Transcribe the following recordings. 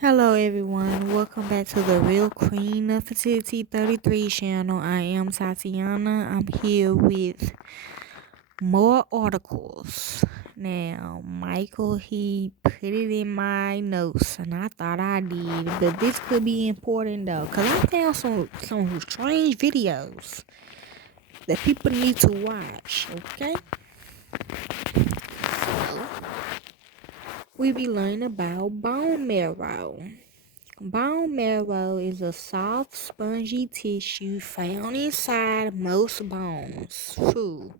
Hello everyone, welcome back to the Real Queen Nefertiti 33 channel. I am Tatiana. I'm here with more articles. Now, Michael, he put it in my notes and I thought I did, but this could be important though, because I found some strange videos that people need to watch, okay? So, we be learning about bone marrow. Bone marrow is a soft, spongy tissue found inside most bones. True.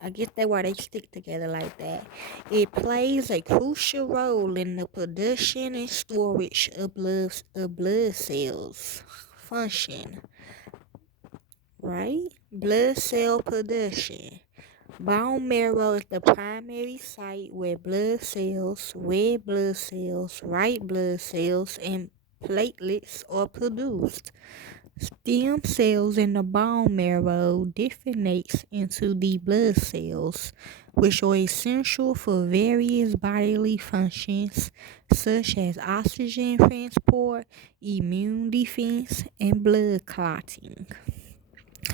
I guess that's why they stick together like that. It plays a crucial role in the production and storage of blood cells. Function, right? Blood cell production. Bone marrow is the primary site where blood cells, red blood cells, white blood cells, and platelets are produced. Stem cells in the bone marrow differentiates into the blood cells, which are essential for various bodily functions such as oxygen transport, immune defense, and blood clotting.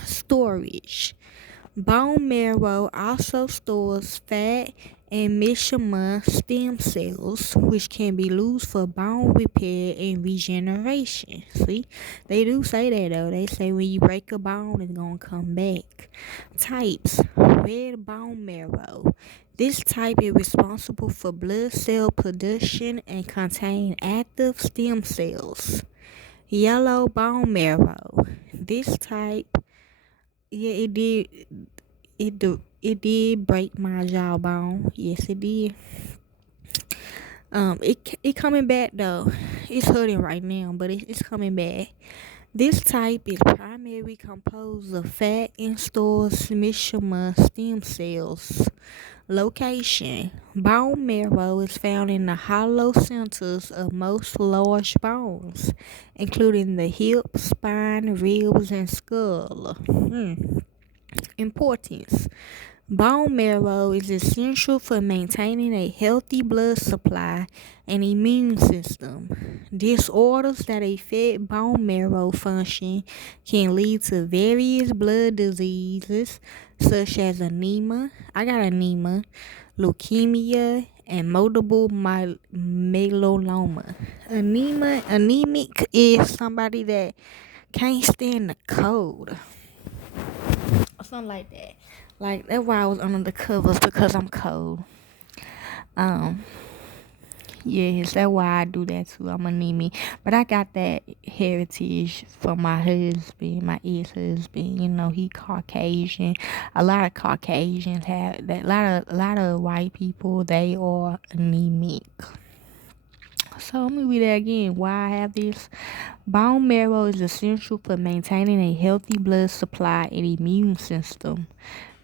Storage. Bone marrow also stores fat and mesenchymal stem cells, which can be used for bone repair and regeneration. See, they do say that though. They say when you break a bone, it's gonna come back. Types: red bone marrow. This type is responsible for blood cell production and contain active stem cells. Yellow bone marrow. This type, yeah, it did break my jawbone. Yes, it did. It coming back though. It's hurting right now, but it's coming back. This type is primarily composed of fat and stores mesenchymal stem cells. Location: bone marrow is found in the hollow centers of most large bones, including the hip, spine, ribs, and skull. Importance: bone marrow is essential for maintaining a healthy blood supply and immune system. Disorders that affect bone marrow function can lead to various blood diseases such as anemia. I got anemia, leukemia, and multiple myeloma. Anemic is somebody that can't stand the cold or something like that. Like that's why I was under the covers because I'm cold. Um, yes, that's why I do that too. I'm anemic, but I got that heritage from my husband, my ex-husband. You know, he Caucasian. A lot of Caucasians have that. A lot of white people, they are anemic. So let me read that again. Why I have this? Bone marrow is essential for maintaining a healthy blood supply and immune system.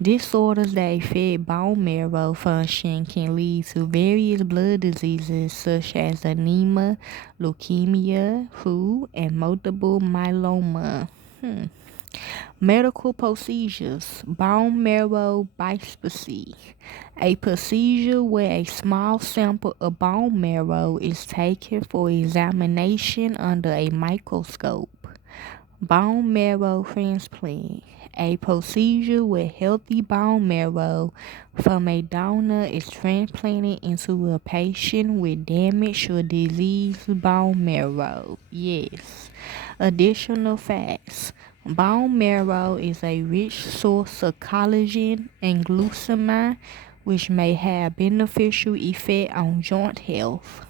Disorders that affect bone marrow function can lead to various blood diseases such as anemia, leukemia, and multiple myeloma. Medical procedures: bone marrow biopsy, a procedure where a small sample of bone marrow is taken for examination under a microscope. Bone marrow transplant, a procedure where healthy bone marrow from a donor is transplanted into a patient with damaged or diseased bone marrow. Yes. Additional facts: bone marrow is a rich source of collagen and glutamine, which may have beneficial effect on joint health.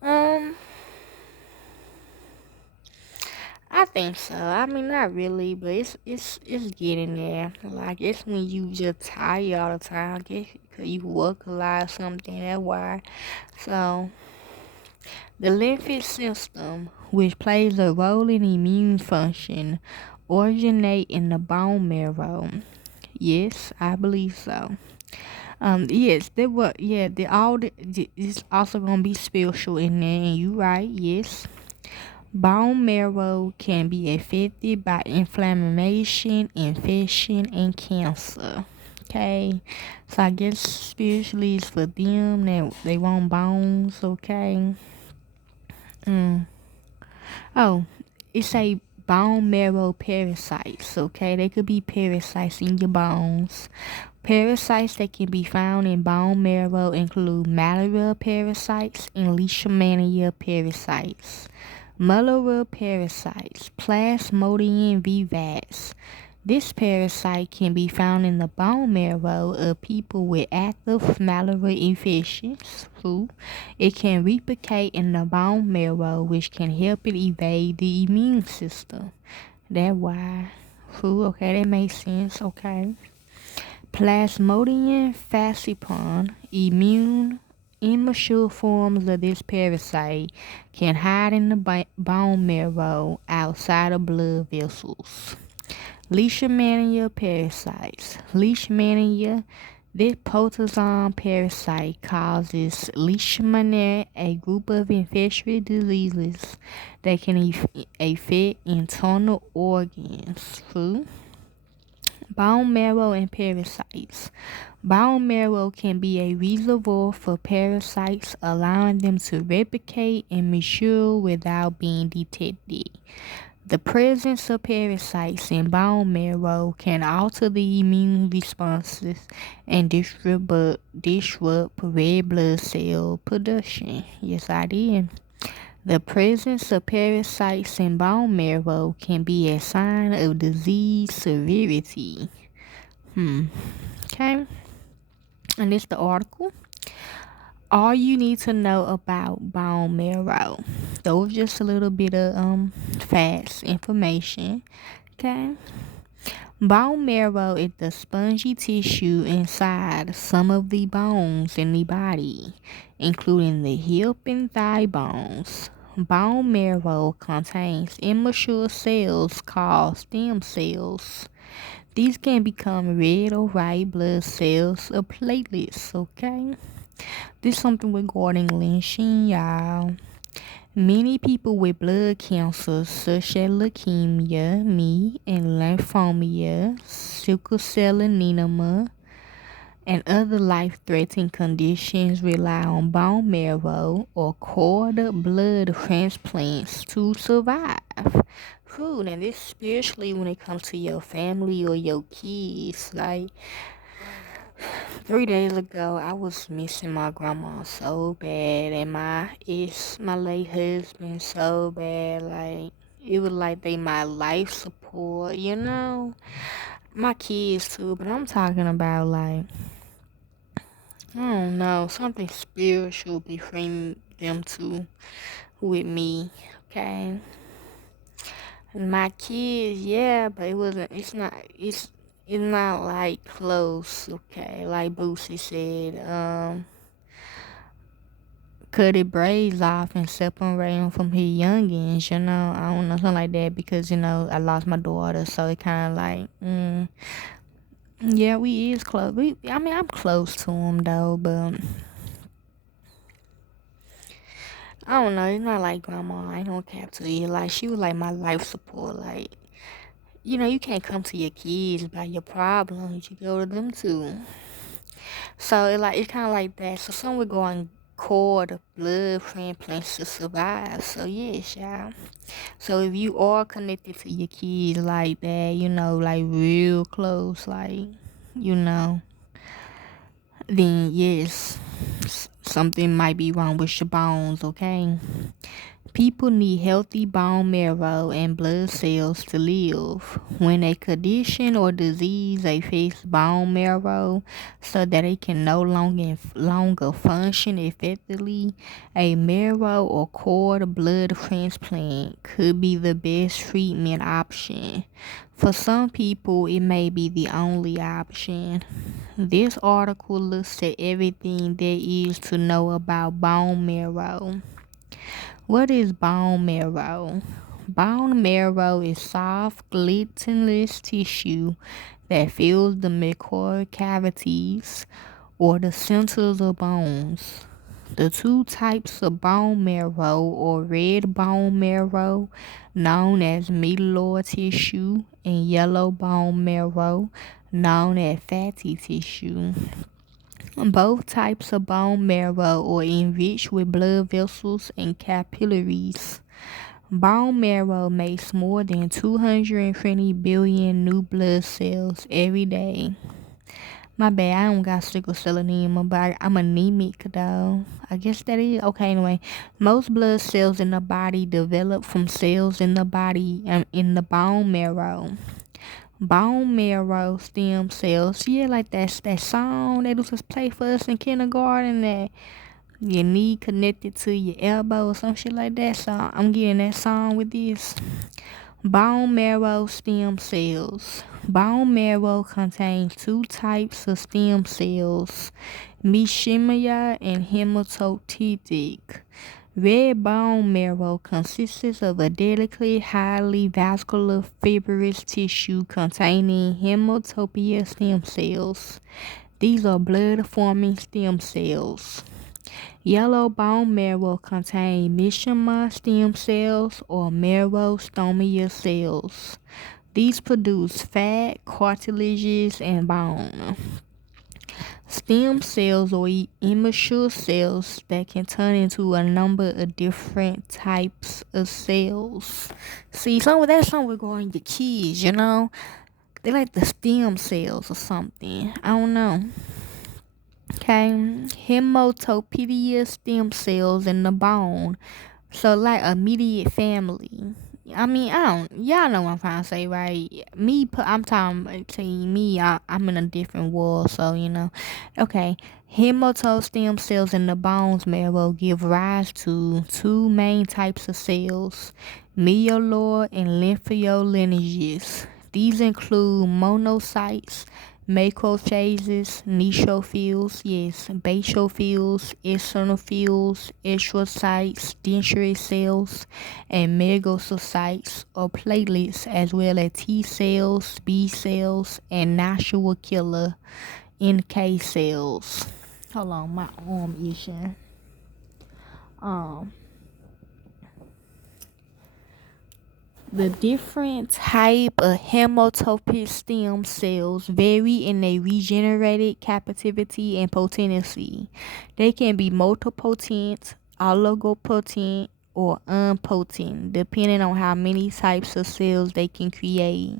Um, I think so. I mean, not really, but it's getting there. Like it's when you just tired all the time. I guess 'cause you work a lot or something. That's why. So the lymphatic system, which plays a role in immune function, originate in the bone marrow. Yes, I believe so. Yes, there were. Yeah, it's also gonna be spiritual in there, and you right. Yes. Bone marrow can be affected by inflammation, infection, and cancer. Okay, so I guess spiritually it's for them that they want bones. Okay. Mm. Oh, it's a bone marrow parasites. Okay, they could be parasites in your bones. Parasites that can be found in bone marrow include malaria parasites and leishmania parasites. Malaria parasites, Plasmodium vivax. This parasite can be found in the bone marrow of people with active malaria infections. It can replicate in the bone marrow, which can help it evade the immune system. That's why. Okay, that makes sense. Okay. Plasmodium falciparum, immature forms of this parasite can hide in the bone marrow outside of blood vessels. Leishmania parasites. Leishmania, this protozoan parasite causes leishmania, a group of infectious diseases that can affect internal organs. Bone marrow and parasites. Bone marrow can be a reservoir for parasites, allowing them to replicate and mature without being detected. The presence of parasites in bone marrow can alter the immune responses and disrupt red blood cell production. Yes, I did. The presence of parasites in bone marrow can be a sign of disease severity. Okay, and it's the article. All you need to know about bone marrow. Those just a little bit of facts, information. Okay. Bone marrow is the spongy tissue inside some of the bones in the body, including the hip and thigh bones. Bone marrow contains immature cells called stem cells. These can become red or white blood cells or platelets, okay? This is something regarding lynching, y'all. Many people with blood cancers such as leukemia, and lymphoma, sickle cell anemia, and other life-threatening conditions rely on bone marrow or cord blood transplants to survive. And this especially when it comes to your family or your kids. Like 3 days ago, I was missing my grandma so bad, and my late husband so bad. Like it was like they my life support, my kids too. But I'm talking about like I don't know, something spiritual between them two with me. Okay, and my kids, yeah, but it wasn't. It's not like close. Okay, like Boosie said, cut his braids off and separate him from his youngins, I don't know, something like that, because, I lost my daughter, so it kind of like, yeah, we is close. I'm close to him, though, but I don't know, it's not like grandma, I ain't gonna cap to you, like, she was like my life support, like, you can't come to your kids about your problems, you go to them too. So it's kind of like that. So some would go on cord blood transplants to survive. So yes, y'all. So if you are connected to your kids like that, like real close, like you know, then yes, something might be wrong with your bones. Okay. People need healthy bone marrow and blood cells to live. When a condition or disease affects bone marrow so that it can no longer function effectively, a marrow or cord blood transplant could be the best treatment option. For some people, it may be the only option. This article looks at everything there is to know about bone marrow. What is bone marrow? Bone marrow is soft, glutinous tissue that fills the myocardial cavities or the centers of bones. The two types of bone marrow or red bone marrow, known as myeloid tissue, and yellow bone marrow, known as fatty tissue. Both types of bone marrow are enriched with blood vessels and capillaries. Bone marrow makes more than 220 billion new blood cells every day. My bad, I don't got sickle cell anemia, but I'm anemic though. I guess that is okay. Anyway, most blood cells in the body develop from cells in the body and in the bone marrow. Bone marrow stem cells, yeah, like that song that used to play for us in kindergarten, that your knee connected to your elbow or some shit like that. So I'm getting that song with this. Bone marrow stem cells. Bone marrow contains two types of stem cells, mesenchyma and hematopoietic. Red bone marrow consists of a delicate, highly vascular, fibrous tissue containing hematopoietic stem cells. These are blood-forming stem cells. Yellow bone marrow contains mesenchyma stem cells or marrowstomia cells. These produce fat, cartilages, and bone. Stem cells are immature cells that can turn into a number of different types of cells. See, that's something regarding the kids, you know? They like the stem cells or something. I don't know. Okay, hematopoietic stem cells in the bone. So like immediate family. I mean, y'all know what I'm trying to say, right? I'm talking to me. I'm in a different world, so you know. Okay, hematopoietic stem cells in the bones marrow give rise to two main types of cells, myeloid and lymphoid lineages. These include monocytes, macrophages, neutrophils, basophils, eosinophils, erythrocytes, dendritic cells, and megacytes or platelets, as well as T cells, B cells, and natural killer NK cells. Hold on, my arm itching. The different type of hematopoietic stem cells vary in their regenerated capacity and potency. They can be multipotent, oligopotent, or unpotent, depending on how many types of cells they can create.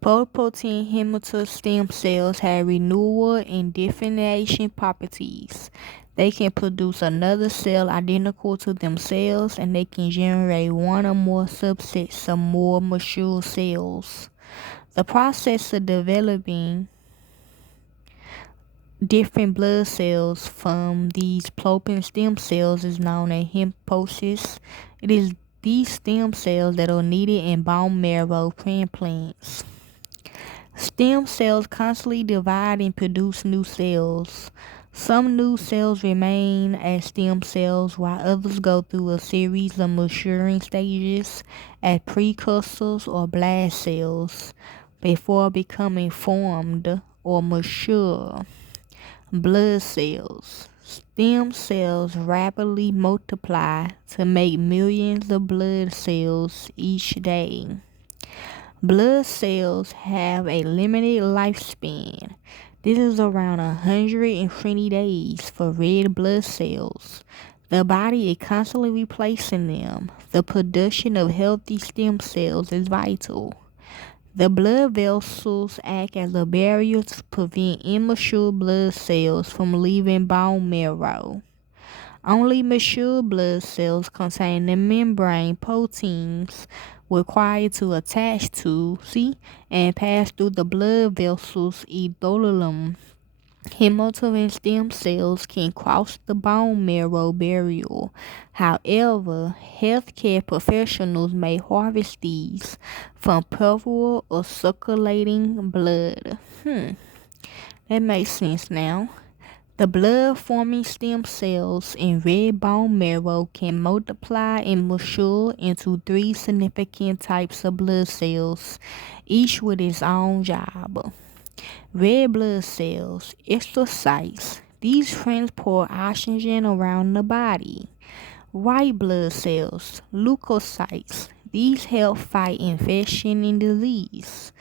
Pluripotent hematopoietic stem cells have renewal and differentiation properties. They can produce another cell identical to themselves, and they can generate one or more subsets of more mature cells. The process of developing different blood cells from these pluripotent stem cells is known as hematopoiesis. It is these stem cells that are needed in bone marrow transplants. Stem cells constantly divide and produce new cells. Some new cells remain as stem cells, while others go through a series of maturing stages as precursors or blast cells before becoming formed or mature blood cells. Stem cells rapidly multiply to make millions of blood cells each day. Blood cells have a limited lifespan. This is around 120 days for red blood cells. The body is constantly replacing them. The production of healthy stem cells is vital. The blood vessels act as a barrier to prevent immature blood cells from leaving bone marrow. Only mature blood cells contain the membrane proteins required to attach to, and pass through the blood vessels endothelium. Hematopoietic stem cells can cross the bone marrow barrier. However, healthcare professionals may harvest these from peripheral or circulating blood. That makes sense now. The blood-forming stem cells in red bone marrow can multiply and mature into three significant types of blood cells, each with its own job. Red blood cells, erythrocytes. These transport oxygen around the body. White blood cells, leukocytes. These help fight infection and disease.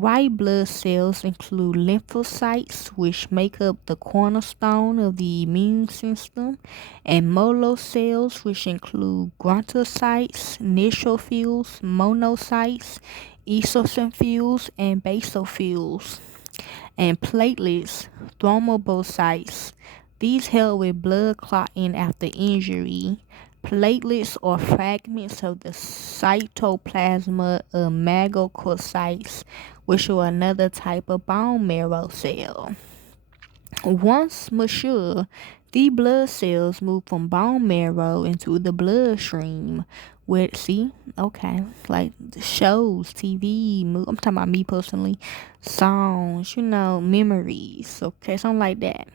White blood cells include lymphocytes, which make up the cornerstone of the immune system, and monocytes cells, which include granthiocytes, neutrophils, monocytes, eosinophils, and basophils, and platelets, thrombocytes. These help with blood clotting after injury. Platelets are fragments of the cytoplasm of megakaryocytes, which are another type of bone marrow cell. Once mature, the blood cells move from bone marrow into the bloodstream. With like shows, TV, I'm talking about me personally, songs, memories, okay, something like that.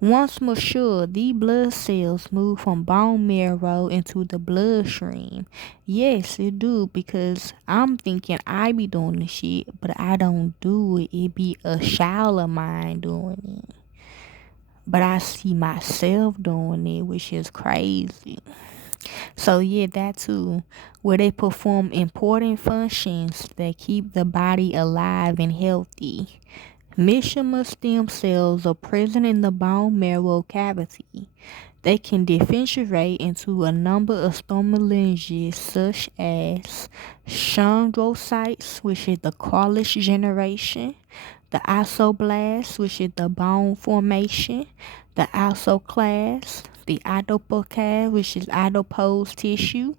Once mature, the blood cells move from bone marrow into the bloodstream. Yes, it do, because I'm thinking I be doing the shit, but I don't do it. It be a child of mine doing it. But I see myself doing it, which is crazy. So yeah, that too, where they perform important functions that keep the body alive and healthy. Mesenchymal stem cells are present in the bone marrow cavity. They can differentiate into a number of stromal lineages such as chondrocytes, which is the Cartilage generation, the osteoblasts, which is the bone formation, the osteoclasts, the adipocast, which is adipose tissue,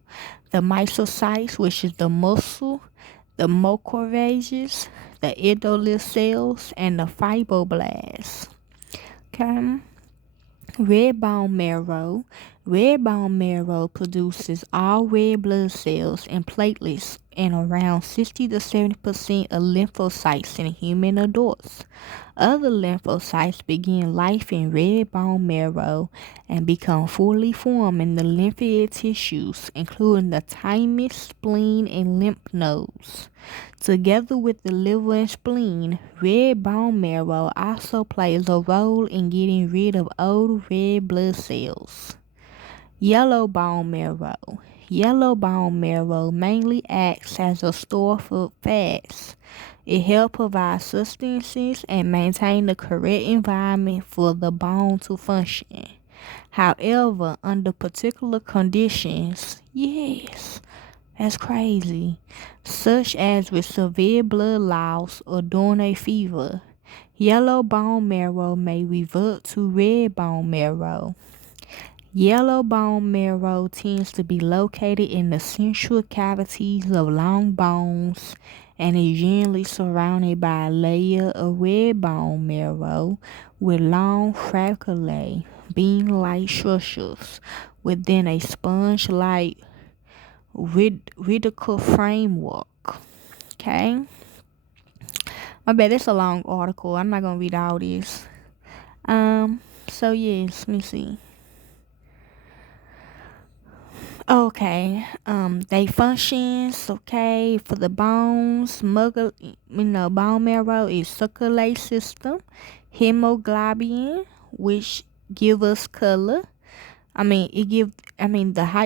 the myocytes, which is the muscle, the macrophages, the endothelial cells, and the fibroblasts. Okay. Red bone marrow. Red bone marrow produces all red blood cells and platelets and around 60 to 70% of lymphocytes in human adults. Other lymphocytes begin life in red bone marrow and become fully formed in the lymphatic tissues, including the thymus, spleen, and lymph nodes. Together with the liver and spleen, red bone marrow also plays a role in getting rid of old red blood cells. Yellow bone marrow. Yellow bone marrow mainly acts as a store for fats. It helps provide sustenance and maintain the correct environment for the bone to function. However, under particular conditions, yes, that's crazy, such as with severe blood loss or during a fever, yellow bone marrow may revert to red bone marrow. Yellow bone marrow tends to be located in the central cavities of long bones and is generally surrounded by a layer of red bone marrow with long fraculae, bean-like structures within a sponge-like reticular framework. Okay? My bad, that's a long article. I'm not gonna read all this. So yes, let me see. Okay, they functions, okay, for the bones, bone marrow is circulatory system, hemoglobin, which give us color. The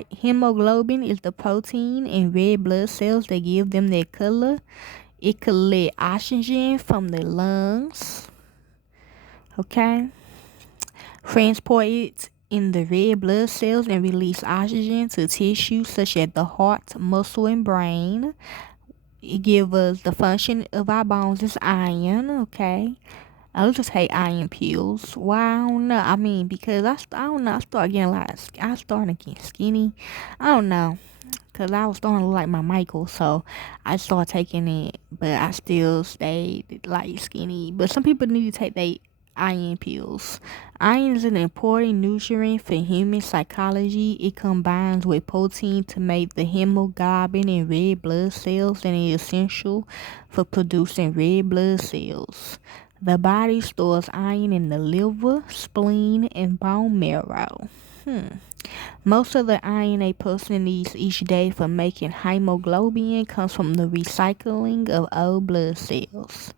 hemoglobin is the protein in red blood cells that give them their color. It collect oxygen from the lungs, okay, transport it in the red blood cells and release oxygen to tissues such as the heart, muscle, and brain. It gives us the function of our bones is iron, okay. I just hate iron pills. Why? I don't know. Because I don't know. I started getting skinny. I don't know. Because I was starting to look like my Michael. So I started taking it. But I still stayed like skinny. But some people need to take their iron pills. Iron is an important nutrient for human psychology. It combines with protein to make the hemoglobin in red blood cells and is essential for producing red blood cells. The body stores iron in the liver, spleen, and bone marrow. Most of the iron a person needs each day for making hemoglobin comes from the recycling of old blood cells.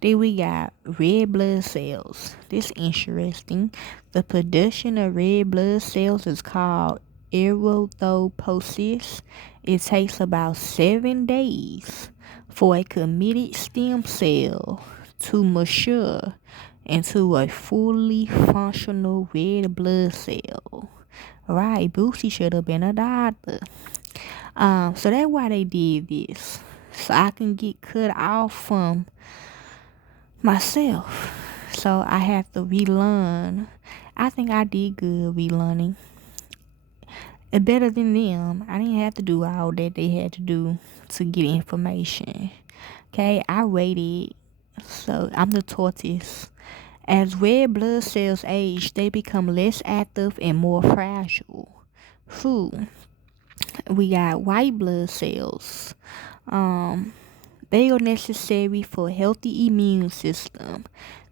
Then we got red blood cells. This interesting. The production of red blood cells is called erythropoiesis. It takes about 7 days for a committed stem cell to mature into a fully functional red blood cell. Right, Boosie should have been a doctor. So that's why they did this. So I can get cut off from myself. So I have to relearn. I think I did good relearning. Better than them. I didn't have to do all that they had to do to get information. Okay, I waited. So I'm the tortoise. As red blood cells age, they become less active and more fragile. Food. We got white blood cells. They are necessary for a healthy immune system.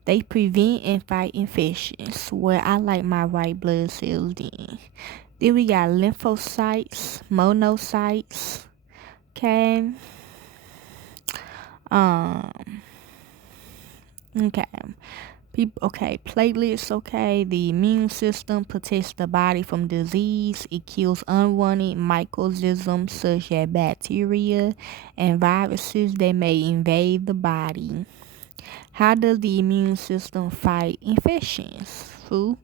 They prevent and fight infections. Well, I like my white blood cells then. Then we got lymphocytes, monocytes. Okay. Okay. Platelets, okay. The immune system protects the body from disease. It kills unwanted microorganisms such as bacteria and viruses that may invade the body. How does the immune system fight infections? Food.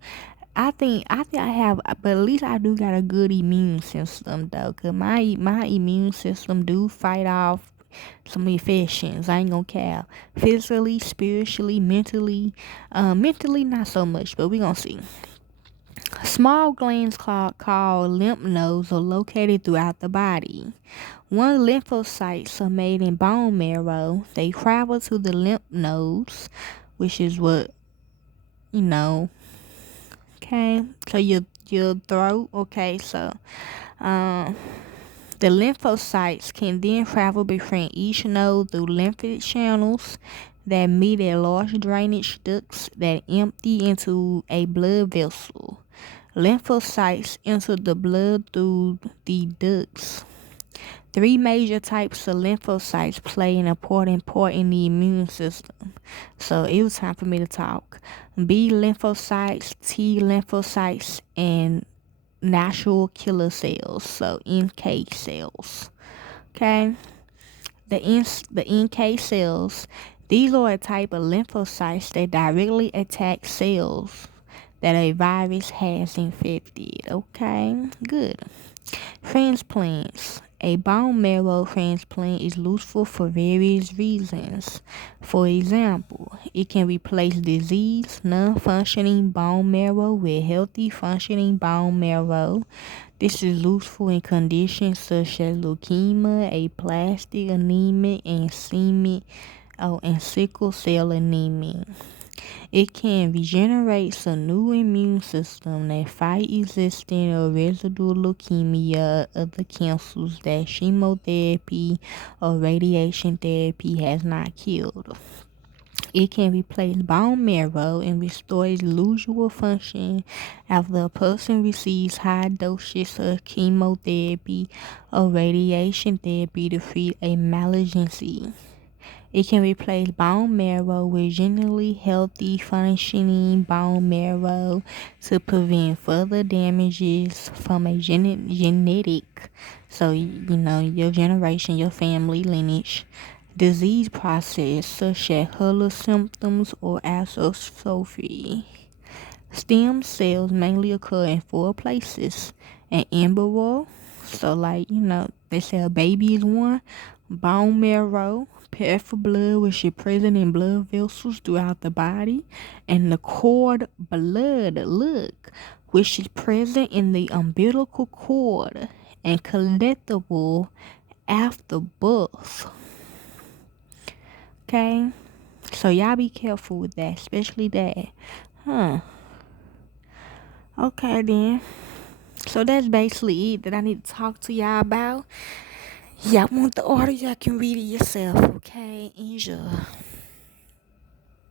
I think I have, but at least I do got a good immune system though, cause my immune system do fight off some infections. I ain't gonna care. Physically, spiritually, mentally, mentally not so much, but we gonna see. Small glands called lymph nodes are located throughout the body. When lymphocytes are made in bone marrow, they travel to the lymph nodes, which is what you know. Okay, so your throat. Okay, so the lymphocytes can then travel between each node through lymphatic channels that meet at large drainage ducts that empty into a blood vessel. Lymphocytes enter the blood through the ducts. Three major types of lymphocytes play an important part in the immune system. So it was time for me to talk. B lymphocytes, T lymphocytes, and natural killer cells, so NK cells. Okay, the NK cells, these are a type of lymphocytes that directly attack cells that a virus has infected. Okay, good. Transplants. A bone marrow transplant is useful for various reasons. For example, it can replace diseased, non-functioning bone marrow with healthy, functioning bone marrow. This is useful in conditions such as leukemia, aplastic anemia, and sickle cell anemia. It can regenerate a new immune system that fight existing or residual leukemia, other cancers that chemotherapy or radiation therapy has not killed. It can replace bone marrow and restore its usual function after a person receives high doses of chemotherapy or radiation therapy to treat a malignancy. It can replace bone marrow with generally healthy, functioning bone marrow to prevent further damages from a genetic, so your generation, your family lineage, disease process such as Huller symptoms or atrophy. Stem cells mainly occur in four places: an embryo, so they say a baby is one; bone marrow, peripheral blood, which is present in blood vessels throughout the body; and the cord blood, which is present in the umbilical cord and collectible after birth. Okay, so y'all be careful with that, especially that. Okay then. So that's basically it that I need to talk to y'all about. Y'all want the order, y'all can read it yourself, okay? Enjoy.